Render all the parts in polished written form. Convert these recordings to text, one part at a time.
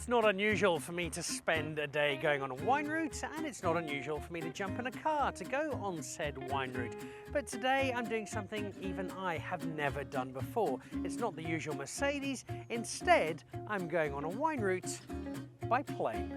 It's not unusual for me to spend a day going on a wine route, and it's not unusual for me to jump in a car to go on said wine route. But today I'm doing something even I have never done before. It's not the usual Mercedes. Instead, I'm going on a wine route by plane.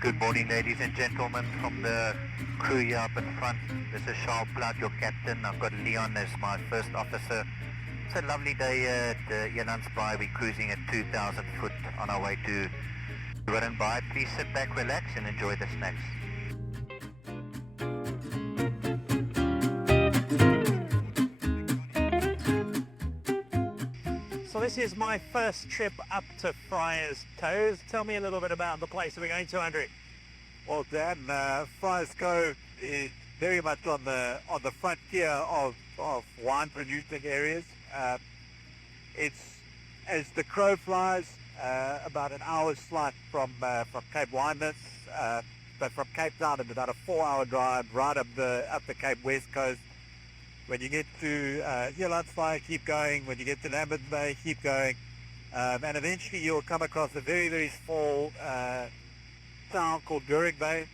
Good morning, ladies and gentlemen, from the crew here up in front. This is Charles Blood, your captain. I've got Leon as my first officer. It's a lovely day at Elandsbaai. We're cruising at 2,000 foot on our way to Winery. Please sit back, relax, and enjoy the snacks. So this is my first trip up to Friars Cove. Tell me a little bit about the place we're going to, Andrew. Well, Dan, Friars Cove is very much on the frontier of wine producing areas. It's, as the crow flies, about an hour's flight from Cape Winery, but from Cape Town it's about a 4-hour drive right up the Cape West Coast. When you get to Elandsbaai, keep going. When you get to Lambert's Bay, keep going. And eventually you'll come across a very, very small town called During Bay.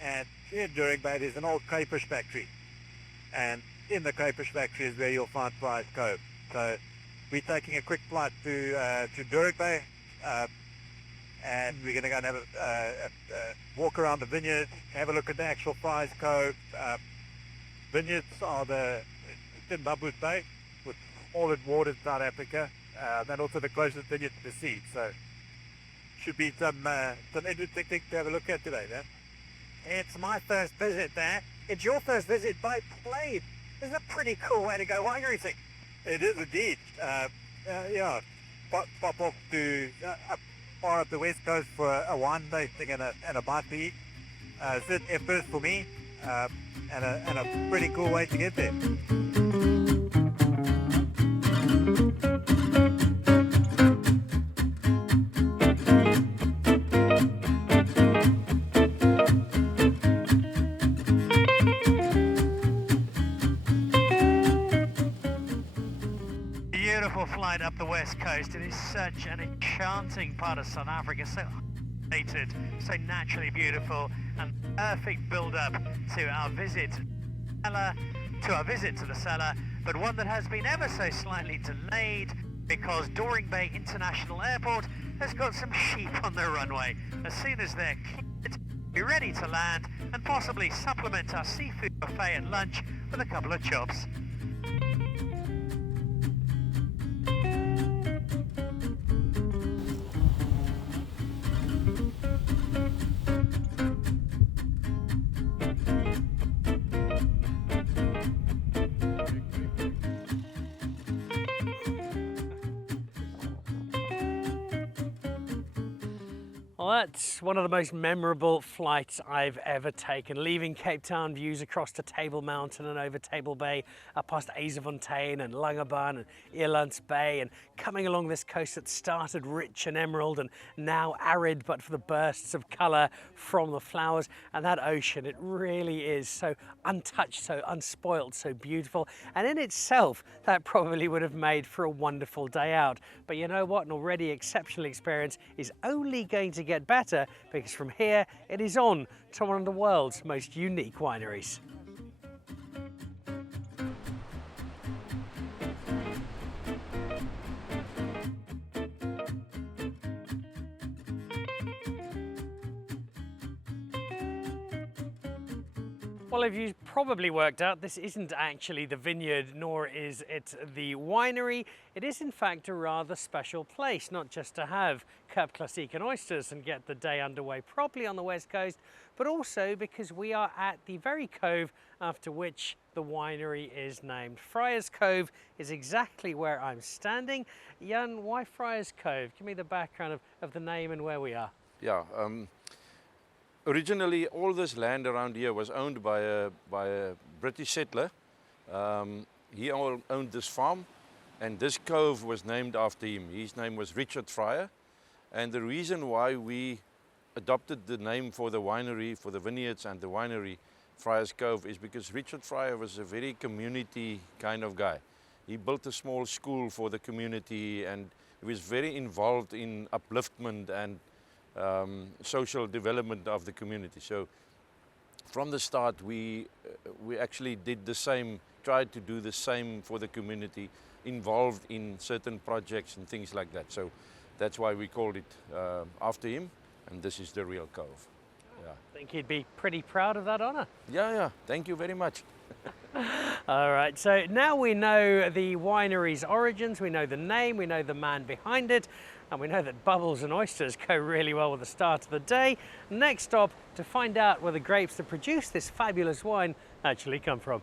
And in During Bay there's an old crayfish factory. And in the crayfish factory is where you'll find Friars Cove. So we're taking a quick flight to During Bay. And we're going to go and have a walk around the vineyard, have a look at the actual Friars Cove. Vineyards are in Bamboos Bay, with all in water in South Africa. Then also the closest vineyard to the sea. So should be some interesting things to have a look at today, man. It's my first visit there. It's your first visit by plane. This is a pretty cool way to go wine routing. It is indeed. Yeah, pop off to far up the west coast for a wine tasting and a bite to eat. Sit at first for me. And a pretty cool way to get there. Beautiful flight up the west coast. It is such an enchanting part of South Africa. So so naturally beautiful, and perfect build-up to our visit to the cellar, but one that has been ever so slightly delayed because During Bay International Airport has got some sheep on their runway. As soon as they're cleared, we're ready to land and possibly supplement our seafood buffet at lunch with a couple of chops. Well, that's one of the most memorable flights I've ever taken. Leaving Cape Town, views across to Table Mountain and over Table Bay, up past Azefontein and Langebaan and Elandsbaai, and coming along this coast that started rich and emerald and now arid, but for the bursts of colour from the flowers. And that ocean, it really is so untouched, so unspoilt, so beautiful. And in itself, that probably would have made for a wonderful day out. But you know what? An already exceptional experience is only going to get better, because from here it is on to one of the world's most unique wineries. Well, if you've probably worked out, this isn't actually the vineyard, nor is it the winery. It is in fact a rather special place, not just to have Cove Classique and oysters and get the day underway properly on the west coast, but also because we are at the very cove after which the winery is named. Friars Cove is exactly where I'm standing. Jan, why Friars Cove? Give me the background of the name and where we are. Yeah, originally all this land around here was owned by a British settler. He owned this farm, and this cove was named after him. His name was Richard Fryer, and the reason why we adopted the name for the winery, for the vineyards and the winery, Friars Cove, is because Richard Fryer was a very community kind of guy. He built a small school for the community, and he was very involved in upliftment and social development of the community. So from the start we actually did the same, tried to do the same for the community, involved in certain projects and things like that. So that's why we called it after him, and this is the real cove. Yeah. I think he'd be pretty proud of that honour. Yeah, thank you very much. All right, so now we know the winery's origins, we know the name, we know the man behind it, and we know that bubbles and oysters go really well with the start of the day. Next stop, to find out where the grapes that produce this fabulous wine actually come from.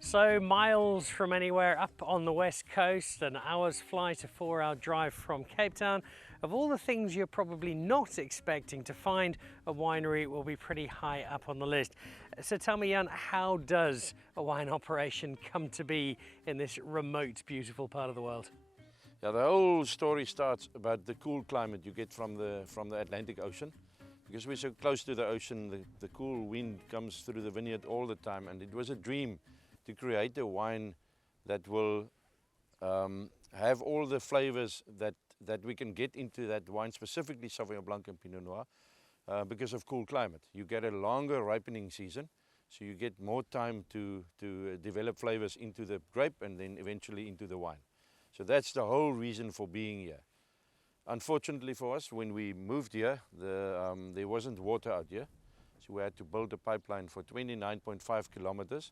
So miles from anywhere up on the west coast, an hour's flight, a 4-hour drive from Cape Town. Of all the things you're probably not expecting to find, a winery will be pretty high up on the list. So tell me, Jan, how does a wine operation come to be in this remote, beautiful part of the world? Yeah, the whole story starts about the cool climate you get from the Atlantic Ocean. Because we're so close to the ocean, the cool wind comes through the vineyard all the time, and it was a dream to create a wine that will have all the flavors that we can get into that wine, specifically Sauvignon Blanc and Pinot Noir, because of cool climate. You get a longer ripening season, so you get more time to develop flavors into the grape and then eventually into the wine. So that's the whole reason for being here. Unfortunately for us, when we moved here, there wasn't water out here, so we had to build a pipeline for 29.5 kilometers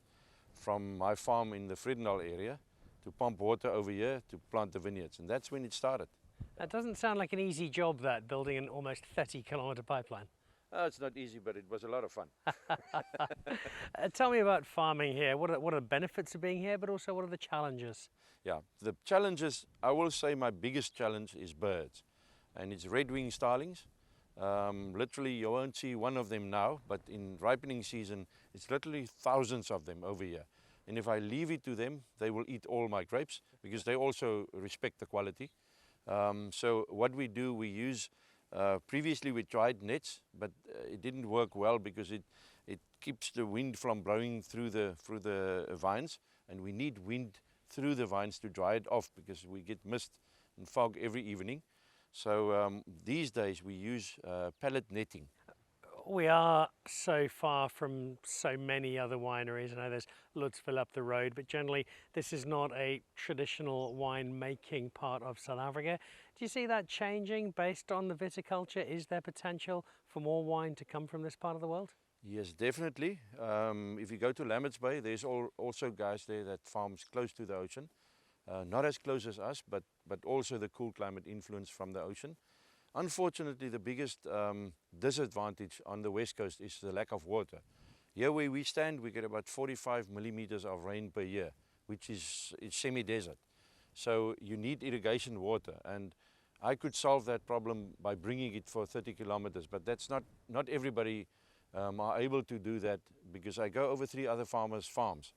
from my farm in the Fredenal area to pump water over here to plant the vineyards, and that's when it started. That doesn't sound like an easy job, that, building an almost 30-kilometre pipeline. It's not easy, but it was a lot of fun. Tell me about farming here. What are the benefits of being here, but also what are the challenges? Yeah, the challenges, I will say my biggest challenge is birds, and it's red-winged starlings. Literally you won't see one of them now, but in ripening season it's literally thousands of them over here, and if I leave it to them, they will eat all my grapes because they also respect the quality. So what we do, we use, previously we tried nets, but it didn't work well because it keeps the wind from blowing through the vines, and we need wind through the vines to dry it off because we get mist and fog every evening. So these days we use pellet netting. We are so far from so many other wineries. I know there's Lutzville up the road, but generally this is not a traditional wine-making part of South Africa. Do you see that changing based on the viticulture? Is there potential for more wine to come from this part of the world? Yes, definitely. If you go to Lambert's Bay, there's also guys there that farms close to the ocean. Not as close as us, but also the cool climate influence from the ocean. Unfortunately, the biggest disadvantage on the west coast is the lack of water. Here where we stand, we get about 45 millimeters of rain per year, which is semi-desert. So you need irrigation water, and I could solve that problem by bringing it for 30 kilometers, but that's not everybody are able to do that, because I go over 3 other farmers' farms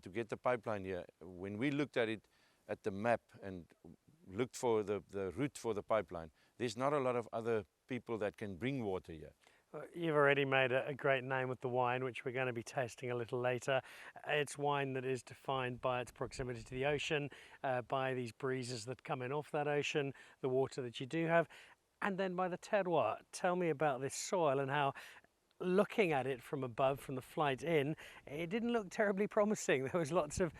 to get the pipeline here. When we looked at it at the map and looked for the route for the pipeline, there's not a lot of other people that can bring water here. You've already made a great name with the wine, which we're going to be tasting a little later. It's wine that is defined by its proximity to the ocean, by these breezes that come in off that ocean, the water that you do have, and then by the terroir. Tell me about this soil and how, looking at it from above, from the flight in, it didn't look terribly promising. There was lots of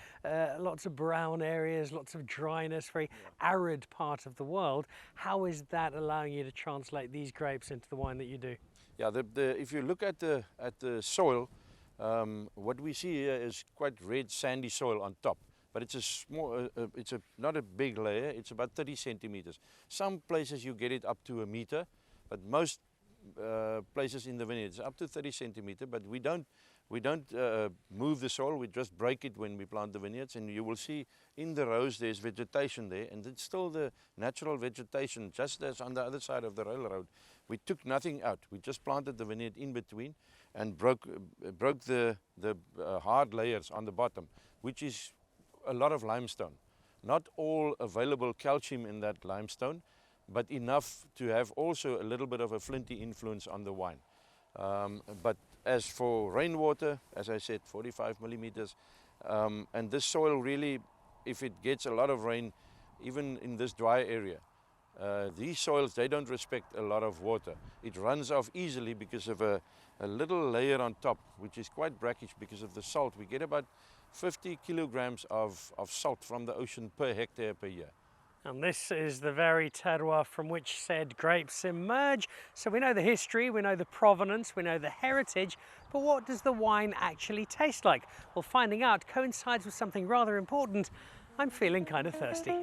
brown areas, lots of dryness, very arid part of the world. How is that allowing you to translate these grapes into the wine that you do? Yeah, if you look at the soil, what we see here is quite red sandy soil on top. but it's a small, not a big layer. It's about 30 centimeters. Some places you get it up to a meter, but most places in the vineyard it's up to 30 centimeters. But we don't move the soil. We just break it when we plant the vineyards, and you will see in the rows there's vegetation there, and it's still the natural vegetation, just as on the other side of the railroad. We took nothing out. We just planted the vineyard in between and broke the hard layers on the bottom, which is a lot of limestone. Not all available calcium in that limestone, but enough to have also a little bit of a flinty influence on the wine. But as for rainwater, as I said, 45 millimeters, and this soil really, if it gets a lot of rain, even in this dry area, these soils, they don't respect a lot of water. It runs off easily because of a little layer on top, which is quite brackish because of the salt. We get about 50 kilograms of salt from the ocean per hectare per year. And this is the very terroir from which said grapes emerge. So we know the history, we know the provenance, we know the heritage, but what does the wine actually taste like? Well, finding out coincides with something rather important. I'm feeling kind of thirsty.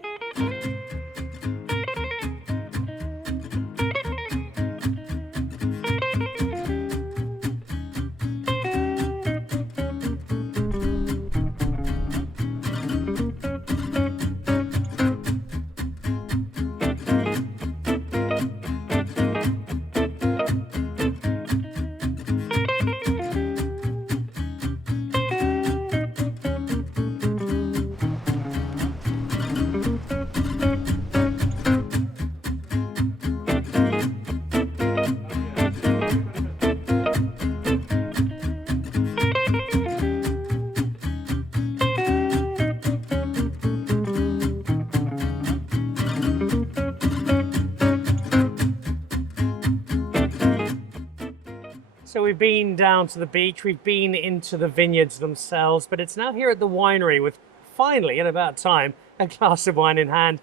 So we've been down to the beach, we've been into the vineyards themselves, but it's now here at the winery with finally, in about time, a glass of wine in hand.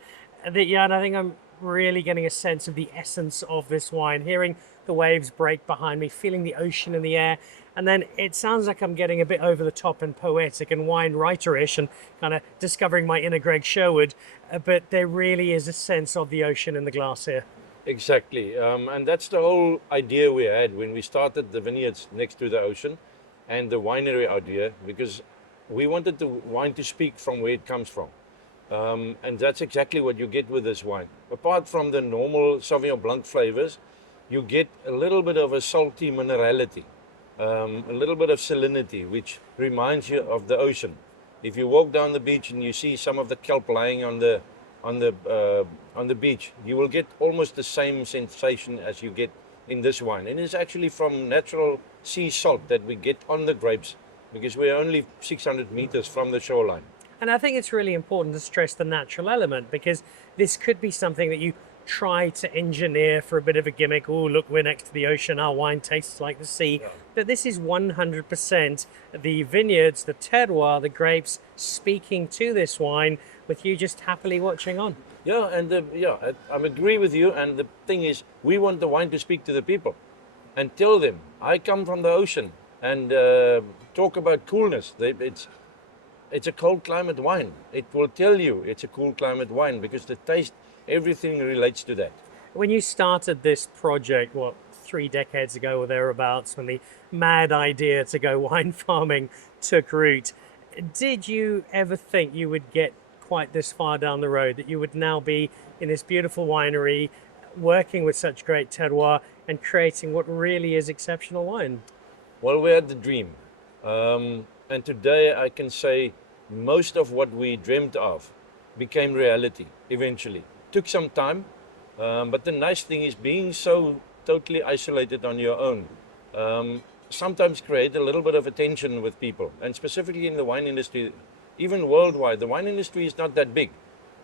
Jan, I think I'm really getting a sense of the essence of this wine, hearing the waves break behind me, feeling the ocean in the air, and then it sounds like I'm getting a bit over the top and poetic and wine writer-ish and kind of discovering my inner Greg Sherwood, but there really is a sense of the ocean in the glass here. Exactly, and that's the whole idea we had when we started the vineyards next to the ocean and the winery idea, because we wanted the wine to speak from where it comes from. And that's exactly what you get with this wine. Apart from the normal Sauvignon Blanc flavors, you get a little bit of a salty minerality, a little bit of salinity, which reminds you of the ocean. If you walk down the beach and you see some of the kelp lying on the beach, you will get almost the same sensation as you get in this wine. And it's actually from natural sea salt that we get on the grapes, because we're only 600 meters from the shoreline. And I think it's really important to stress the natural element, because this could be something that you try to engineer for a bit of a gimmick. Oh, look, we're next to the ocean, our wine tastes like the sea. Yeah. But this is 100% the vineyards, the terroir, the grapes speaking to this wine, with you just happily watching on. Yeah, and I agree with you. And the thing is, we want the wine to speak to the people and tell them, I come from the ocean, and talk about coolness. It's a cold climate wine. It will tell you it's a cool climate wine because the taste, everything relates to that. When you started this project, 3 decades ago or thereabouts, when the mad idea to go wine farming took root, did you ever think you would get quite this far down the road, that you would now be in this beautiful winery, working with such great terroir and creating what really is exceptional wine? Well, we had the dream. And today I can say most of what we dreamt of became reality eventually. Took some time, but the nice thing is being so totally isolated on your own sometimes create a little bit of attention with people, and specifically in the wine industry, even worldwide. The wine industry is not that big.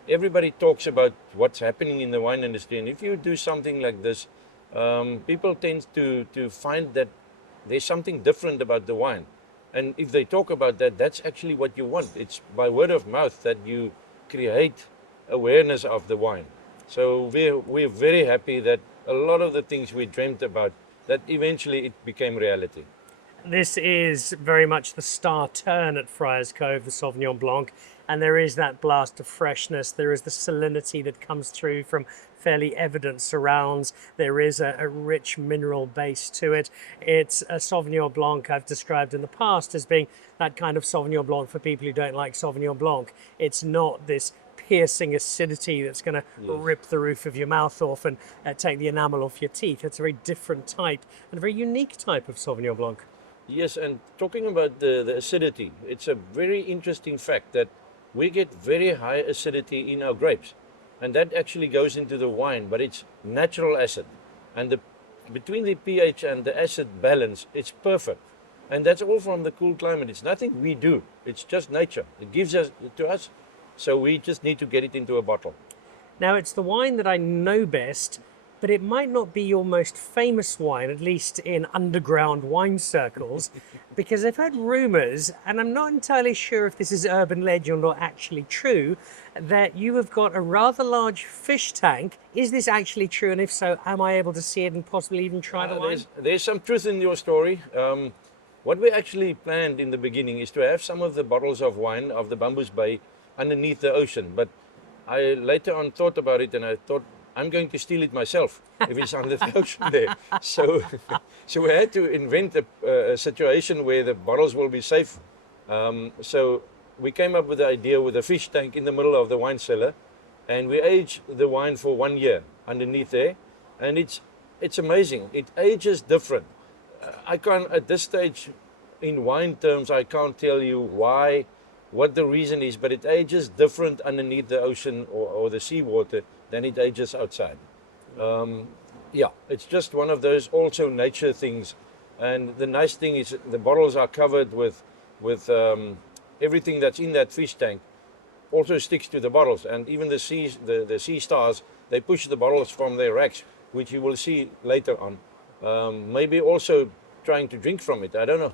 Everybody talks about what's happening in the wine industry, and if you do something like this, people tend to find that there's something different about the wine. And if they talk about that, that's actually what you want. It's by word of mouth that you create awareness of the wine. So we're very happy that a lot of the things we dreamt about, that eventually it became reality. This is very much the star turn at Friars Cove, the Sauvignon Blanc, and there is that blast of freshness. There is the salinity that comes through from fairly evident surrounds. There is a rich mineral base to it. It's a Sauvignon Blanc I've described in the past as being that kind of Sauvignon Blanc for people who don't like Sauvignon Blanc. It's not this piercing acidity that's going to rip the roof of your mouth off and take the enamel off your teeth. It's a very different type and a very unique type of Sauvignon Blanc. Yes, and talking about the acidity, it's a very interesting fact that we get very high acidity in our grapes. And that actually goes into the wine, but it's natural acid. And between the pH and the acid balance, it's perfect. And that's all from the cool climate. It's nothing we do. It's just nature. It gives us to us. So we just need to get it into a bottle. Now, it's the wine that I know best, but it might not be your most famous wine, at least in underground wine circles, because I've heard rumours, and I'm not entirely sure if this is urban legend or actually true, that you have got a rather large fish tank. Is this actually true? And if so, am I able to see it and possibly even try the wine? There's some truth in your story. What we actually planned in the beginning is to have some of the bottles of wine of the Bamboos Bay underneath the ocean. But I later on thought about it and I thought, I'm going to steal it myself if it's under the ocean there. So we had to invent a situation where the bottles will be safe. So we came up with the idea with a fish tank in the middle of the wine cellar, and we aged the wine for 1 year underneath there, and it's amazing. It ages different. I can't, at this stage, in wine terms, I can't tell you why, what the reason is, but it ages different underneath the ocean or the seawater than it ages outside. Yeah, it's just one of those also nature things. And the nice thing is the bottles are covered with everything that's in that fish tank also sticks to the bottles. And even the sea stars, they push the bottles from their racks, which you will see later on. Maybe also trying to drink from it, I don't know.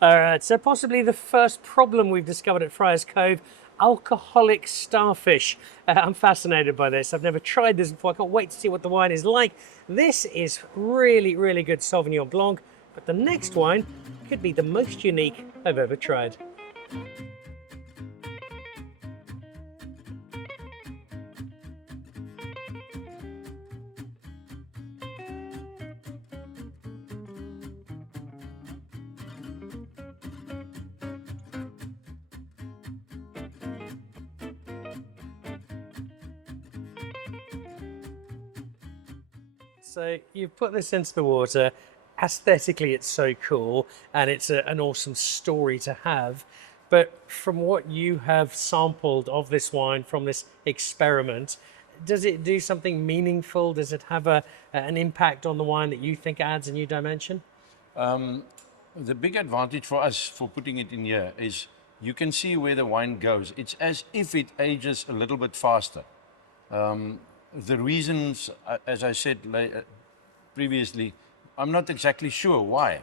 All right, so possibly the first problem we've discovered at Friars Cove, alcoholic starfish. I'm fascinated by this. I've never tried this before. I can't wait to see what the wine is like. This is really, really good Sauvignon Blanc, but the next wine could be the most unique I've ever tried. So you've put this into the water. Aesthetically, it's so cool, and it's an awesome story to have. But from what you have sampled of this wine from this experiment, does it do something meaningful? Does it have an impact on the wine that you think adds a new dimension? The big advantage for us for putting it in here is you can see where the wine goes. It's as if it ages a little bit faster. The reasons, as I said previously, I'm not exactly sure why,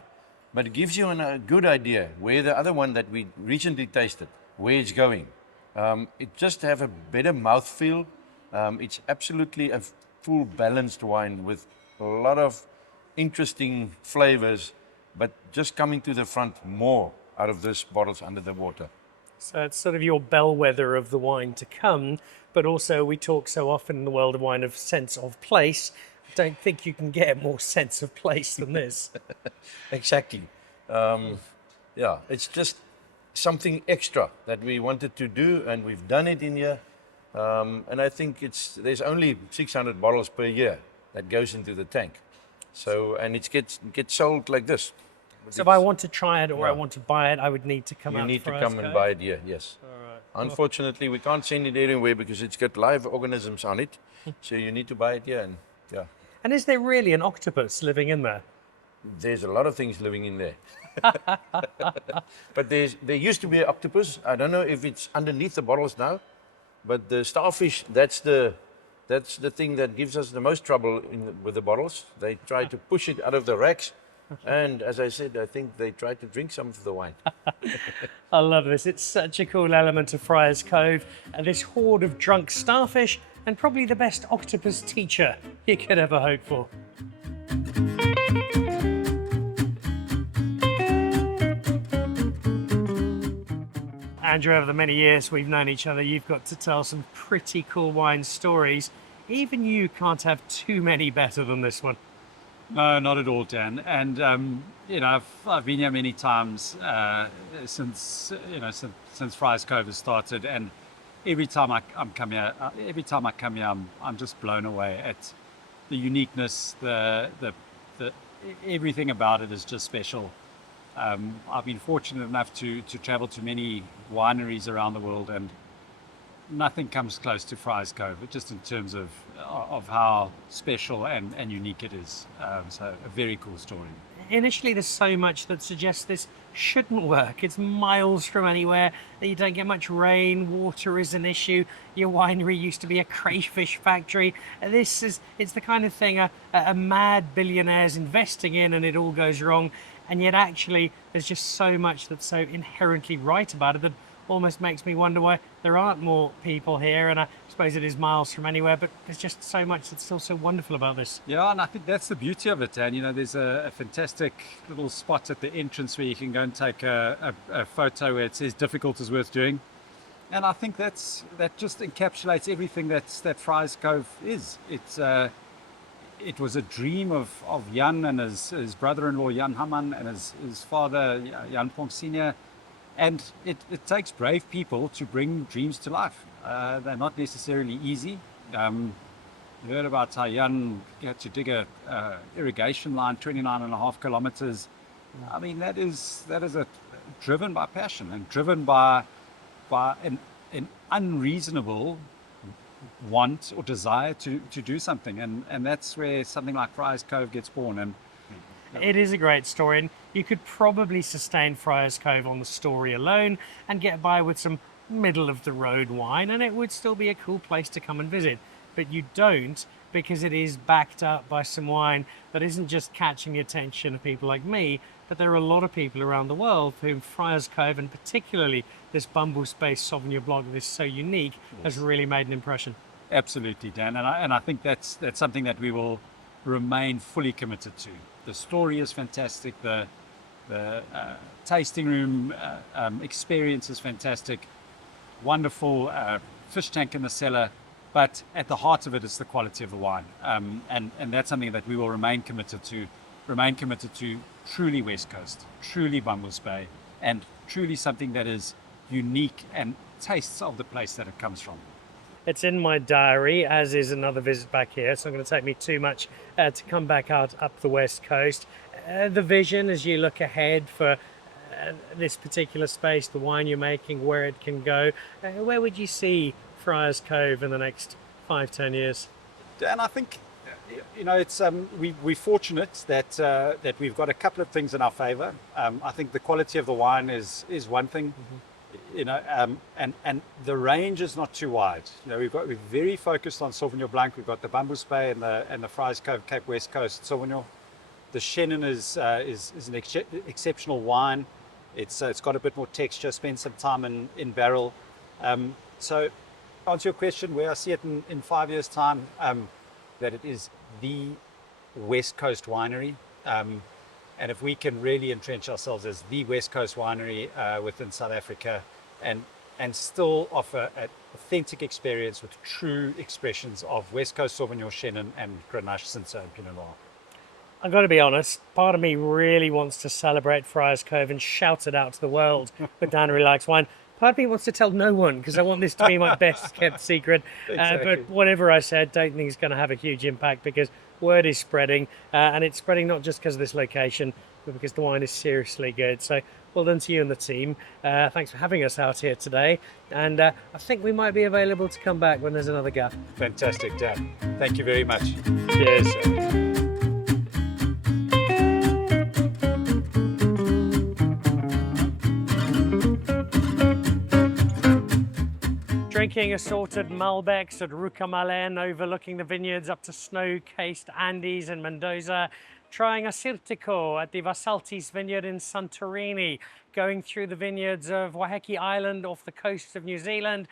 but it gives you a good idea where the other one that we recently tasted, where it's going. It just have a better mouthfeel. It's absolutely a full balanced wine with a lot of interesting flavors, but just coming to the front more out of this bottles under the water. So it's sort of your bellwether of the wine to come, but also we talk so often in the world of wine of sense of place. I don't think you can get more sense of place than this. Exactly. Yeah, it's just something extra that we wanted to do, and we've done it in here. And I think there's only 600 bottles per year that goes into the tank. So, and it gets sold like this. So if I want to try it or I want to buy it, I would need to come out. You need to Friars come Cove? and buy it here, yes. All right. Unfortunately, we can't send it anywhere because it's got live organisms on it. So you need to buy it here, and yeah. And is there really an octopus living in there? There's a lot of things living in there. But there used to be an octopus. I don't know if it's underneath the bottles now, but the starfish, that's the thing that gives us the most trouble with the bottles. They try to push it out of the racks. And as I said, I think they try to drink some of the wine. I love this. It's such a cool element of Friars Cove, and this horde of drunk starfish, and probably the best octopus teacher you could ever hope for. Andrew, over the many years we've known each other, you've got to tell some pretty cool wine stories. Even you can't have too many better than this one. No, not at all, Dan. And you know, I've been here many times since since Friars Cove has started, and every time I come here, I'm just blown away at the uniqueness, the everything about it is just special. I've been fortunate enough to travel to many wineries around the world, and nothing comes close to Friars Cove, just in terms of how special and unique it is. So a very cool story. Initially, there's so much that suggests this shouldn't work. It's miles from anywhere. You don't get much rain. Water is an issue. Your winery used to be a crayfish factory. It's the kind of thing a mad billionaire's investing in, and it all goes wrong. And yet, actually, there's just so much that's so inherently right about it that almost makes me wonder why there aren't more people here. And I suppose it is miles from anywhere, but there's just so much that's still so wonderful about this. Yeah, and I think that's the beauty of it, Dan. You know, there's a fantastic little spot at the entrance where you can go and take a photo where it says "difficult is worth doing," and I think that just encapsulates everything that Friars Cove is. It was a dream of Jan and his brother-in-law Jan Hamman and his father Jan Ponk Senior. And it takes brave people to bring dreams to life. They're not necessarily easy. You heard about how Jan had to dig a irrigation line 29.5 kilometers. I mean, that is driven by passion and driven by an unreasonable want or desire to do something. And that's where something like Friars Cove gets born. And it is a great story, and you could probably sustain Friars Cove on the story alone and get by with some middle-of-the-road wine, and it would still be a cool place to come and visit. But you don't, because it is backed up by some wine that isn't just catching the attention of people like me, but there are a lot of people around the world for whom Friars Cove, and particularly this Bamboo Space Sauvignon Blanc that is so unique, has really made an impression. Absolutely, Dan, and I think that's something that we will remain fully committed to. The story is fantastic. The tasting room experience is fantastic. Wonderful fish tank in the cellar, but at the heart of it is the quality of the wine, and that's something that we will remain committed to. Truly West Coast, truly Bamboo Bay, and truly something that is unique and tastes of the place that it comes from. It's in my diary, as is another visit back here. It's not going to take me too much to come back out up the West Coast. The vision as you look ahead for this particular space, the wine you're making, where it can go, where would you see Friars Cove in the next 5-10 years? And I think, you know, it's we're fortunate that we've got a couple of things in our favor. I think the quality of the wine is one thing. Mm-hmm. You know, and the range is not too wide. You know, we're very focused on Sauvignon Blanc. We've got the Bamboo Bay and the Friars Cove Cape West Coast Sauvignon. The Chenin is an exceptional wine. It's got a bit more texture. Spend some time in barrel. So, to answer your question, where I see it in 5 years' time, that it is the West Coast winery. And if we can really entrench ourselves as the West Coast winery within South Africa and still offer an authentic experience with true expressions of West Coast Sauvignon, Chenin and Grenache, Cinsault and Pinot Noir. I've got to be honest, part of me really wants to celebrate Friars Cove and shout it out to the world, but Dan really likes wine. Part of me wants to tell no one, because I want this to be my best kept secret. Exactly. But whatever I said, don't think it's going to have a huge impact, because word is spreading, and it's spreading not just because of this location, but because the wine is seriously good. So well done to you and the team. Thanks for having us out here today. And I think we might be available to come back when there's another gap. Fantastic, Dan. Thank you very much. Cheers. Drinking assorted Malbecs at Rucamalen, overlooking the vineyards up to snow-cased Andes in Mendoza. Trying a Sirtico at the Vasaltis vineyard in Santorini. Going through the vineyards of Waiheke Island off the coast of New Zealand.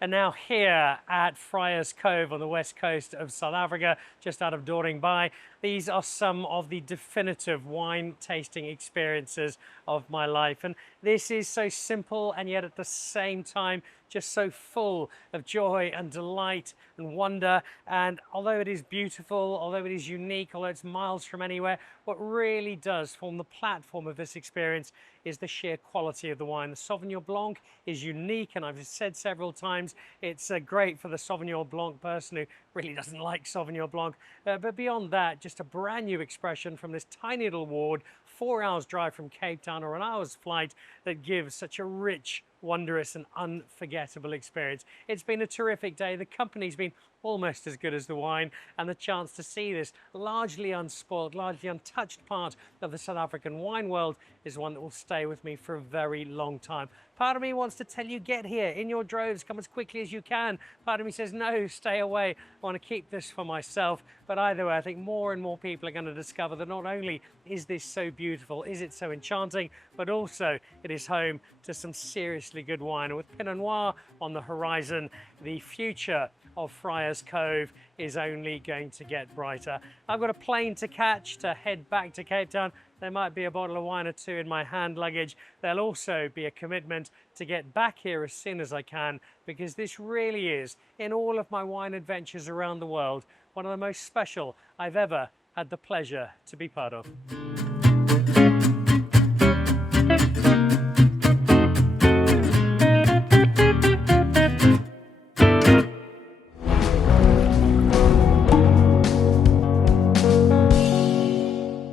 And now here at Friars Cove on the west coast of South Africa, just out of Doring Bay. these are some of the definitive wine tasting experiences of my life. And this is so simple and yet at the same time just so full of joy and delight and wonder. And although it is beautiful, although it is unique, although it's miles from anywhere, what really does form the platform of this experience is the sheer quality of the wine. The Sauvignon Blanc is unique, and I've said several times it's great for the Sauvignon Blanc person who really doesn't like Sauvignon Blanc. But beyond that, just a brand new expression from this tiny little ward, 4 hours drive from Cape Town or an hour's flight, that gives such a rich, wondrous and unforgettable experience. It's been a terrific day. The company's been almost as good as the wine, and the chance to see this largely unspoiled, largely untouched part of the South African wine world is one that will stay with me for a very long time. Part of me wants to tell you, get here in your droves, come as quickly as you can. Part of me says, no, stay away. I want to keep this for myself. But either way, I think more and more people are going to discover that not only is this so beautiful, is it so enchanting, but also it is home to some seriously good wine. And with Pinot Noir on the horizon, the future of Friars Cove is only going to get brighter. I've got a plane to catch to head back to Cape Town. There might be a bottle of wine or two in my hand luggage. There'll also be a commitment to get back here as soon as I can, because this really is, in all of my wine adventures around the world, one of the most special I've ever had the pleasure to be part of.